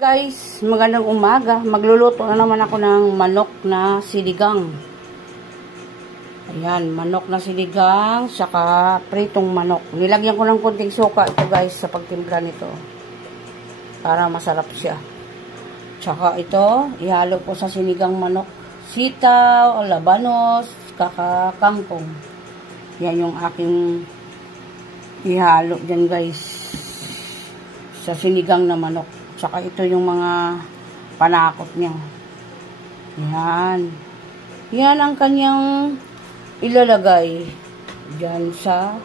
Guys, magandang umaga. Magluluto na naman ako ng manok na sinigang. Ayan, manok na sinigang, saka pritong manok. Nilagyan ko ng konting suka ito guys sa pagtimpla nito. Para masarap siya. Tsaka ito, ihalo ko sa sinigang manok. Sitaw, labanos, kangkong. Yan yung aking ihalo dyan guys. Sa sinigang na manok. Tsaka ito yung mga panakot niya. Yan. Yan ang kanyang ilalagay. Diyan sa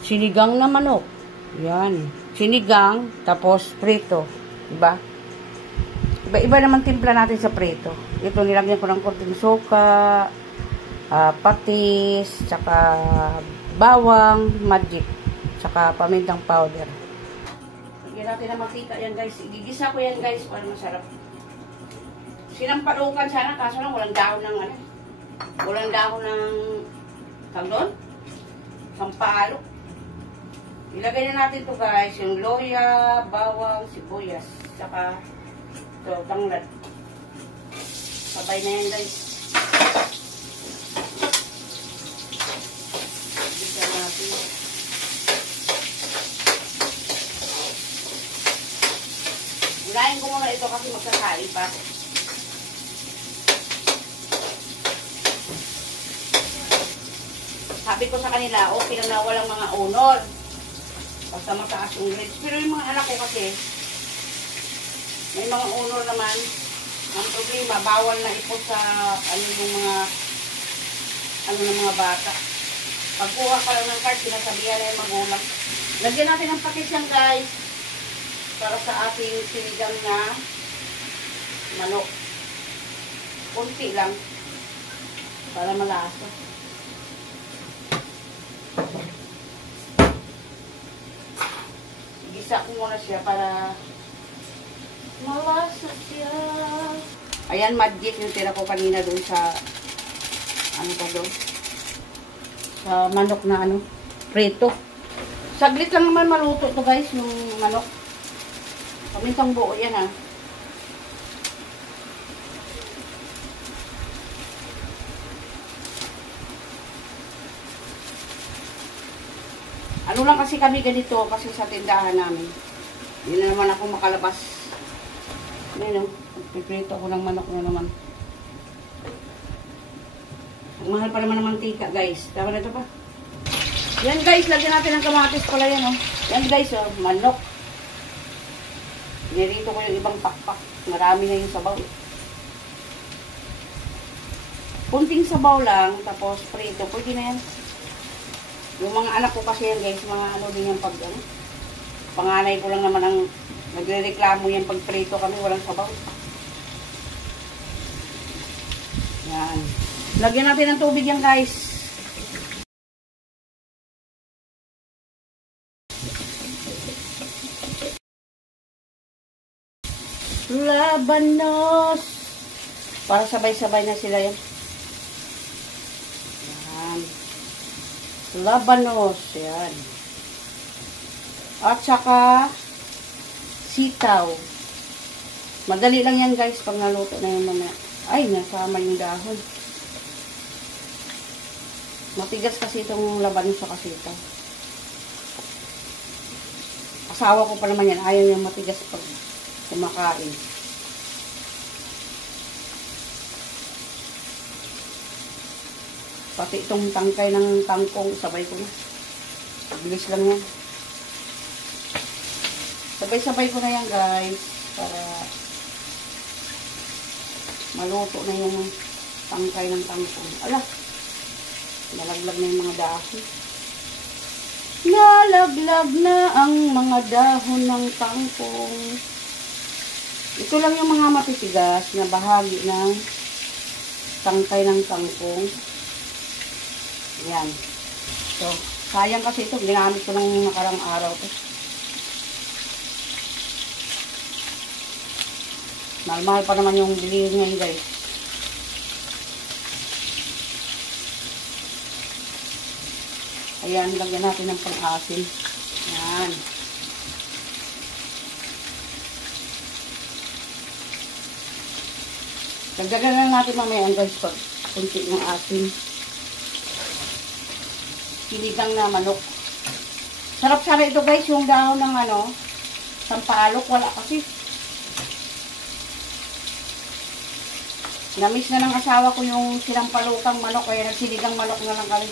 sinigang na manok. Yan. Sinigang, tapos prito. Diba? Iba-iba naman timpla natin sa prito. Ito, nilagyan ko ng konting suka, patis, tsaka bawang, magic, tsaka pamintang powder. Lagyan natin na makita yan guys. Igigisa ko yan guys para masarap. Sinampalukan sana kaso lang walang dahon ng ano. Walang dahon ng tagdon. Sampalo. Ilagay na natin to guys. Yung loya, bawang, sibuyas. Saka ito, tanglad. Sabay na yan guys. Igisa natin. Unahin ko muna ito kasi magkakain pa. Sabi ko sa kanila, okay lang na walang mga unol. Basta mataas yung grades. Pero yung mga anak ko kasi, may mga unol naman. Ang problema, bawal na ito sa yung mga bata. Pagkuha ka lang ng card, sinasabihan na yung magulang. Lagyan natin ng pakis yan guys. Para sa ating sinigang na manok. Kunti lang. Para malasa. Igisa ko muna siya para malasa siya. Ayan, magic yung tira ko kanina doon sa sa manok na prito. Saglit lang naman maluto to guys, yung manok. Pamintang buo yan ha. Ano lang kasi kami ganito kasi sa tindahan namin. Hindi na naman ako makalabas. Ayan o. Piprito ko ng manok na naman. Ang mahal pa naman ng mantika guys. Tama na ito pa. Yan guys, lagyan natin ng kamatis pala yan o. Yan guys o, manok. Nirito ko yung ibang pakpak. Marami na yung sabaw. Kunting sabaw lang, tapos prito. Pwede na yan. Yung mga anak ko kasi yan guys, mga din yung panganay ko lang naman ang nagre-reklamo yan pag prito kami, walang sabaw. Yan. Lagyan natin ng tubig yan guys. Labanos. Para sabay-sabay na sila yan. Yan. Labanos. Yan. At saka sitaw. Madali lang yan guys pag naluto na yung mamaya. Ay, nasama yung dahon. Matigas kasi itong labanos sa sitaw. Asawa ko pa naman yan. Ayaw yung matigas pag kumakain. Pati itong tangkay ng kangkong, sabay ko na. Bilis lang yan. Sabay-sabay ko na yan guys. Para maluto na yung tangkay ng kangkong. Ala! Nalaglag na yung mga dahon. Nalaglag na ang mga dahon ng kangkong. Ito lang yung mga matitigas na bahagi ng tangkay ng kangkong. Yan. So, sayang kasi ito. Ginamit ko ng nakarang araw to. Mahal-mahal pa naman yung bilihin ngayon guys. Ayan, lagyan natin ng pang-asin. Yan. Dagdagan na natin mamaya guys pag kunti ng asin. Sinigang na manok. Sarap sana ito guys, yung dahon ng sampalok. Wala kasi. Namiss na ng asawa ko yung sinampalukang manok, kaya nagsinigang manok na lang kami.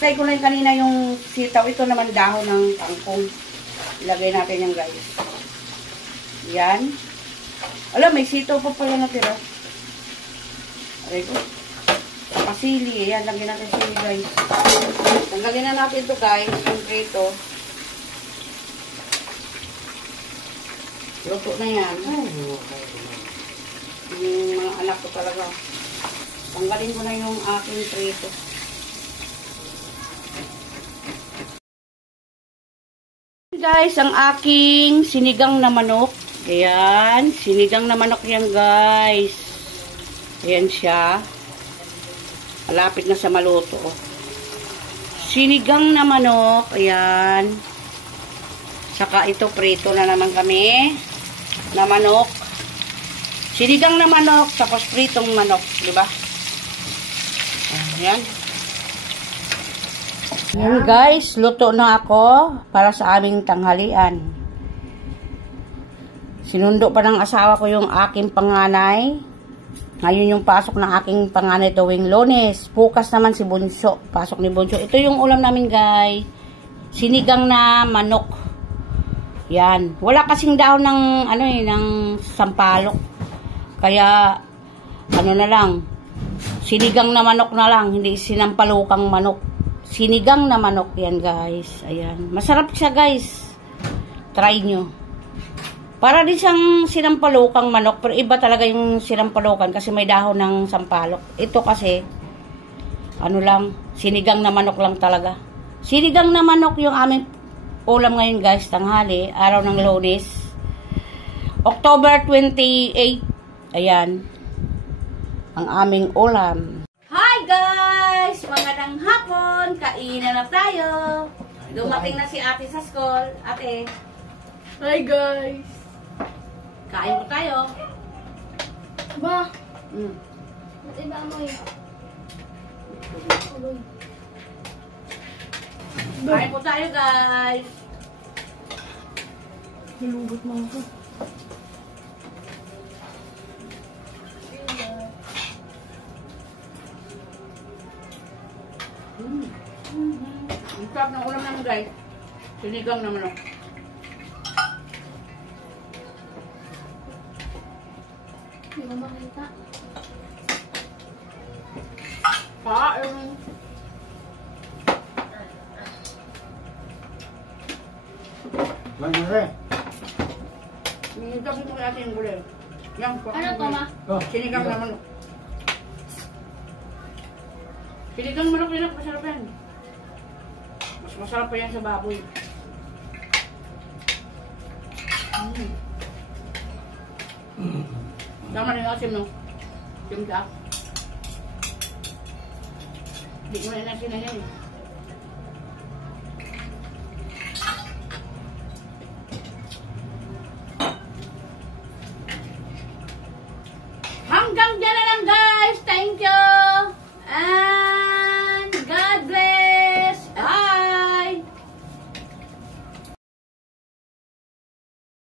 Try ko lang kanina yung sitaw. Ito naman dahon ng kangkong. Ilagay natin yan guys. Yan. Alam, may sitaw pa pala natira. Aray ko. Pasili. Yan, lagyan natin sili guys. Tanggalin na natin ito guys. Siyempre ito. Luto na yan. Yung mga anak ko talaga. Tanggalin ko na yung aking prito. Guys, ang aking sinigang na manok. Ayan. Sinigang na manok yan guys. Ayan siya. Malapit na sa maluto. Sinigang na manok. Ayan. Saka ito prito na naman kami. Na manok. Sinigang na manok. Tapos pritong manok. Diba? Ayan. Ayan guys. Luto na ako. Para sa aming tanghalian. Sinundo pa ng asawa ko yung aking panganay. Ngayon yung pasok ng aking panganay tuwing Lunes. Bukas naman si Bunso. Pasok ni Bunso. Ito yung ulam namin guys. Sinigang na manok. Yan. Wala kasing dahon ng ng sampalok. Kaya na lang. Sinigang na manok na lang. Hindi sinampalukang manok. Sinigang na manok yan guys. Ayan. Masarap siya guys. Try nyo. Para din siyang sinampalukang manok, pero iba talaga yung sinampalukan kasi may dahon ng sampalok. Ito kasi, sinigang na manok lang talaga. Sinigang na manok yung aming ulam ngayon guys, tanghali, araw ng Lunes. October 28, ayan, ang aming ulam. Hi guys! Magandang hapon! Kainan na tayo! Dumating na si ate sa school. Ate. Hi guys! Kain po tayo. Ba? Ba't iba amoy? Kain po tayo guys. Nalubot mo ako. Ang sarap ng ulam namin guys. Sinigang na manok. Hindi ko makita. Kain. Mangyari. Tapos mo natin yung gulay. Yan po. Ano to ma? Sinigang na manok. Sinigang manok yun, masarap yan. Mas masarap pa yan sa baboy. Tama na yung asim, no? Simda. Hindi ko na inasin na yan eh.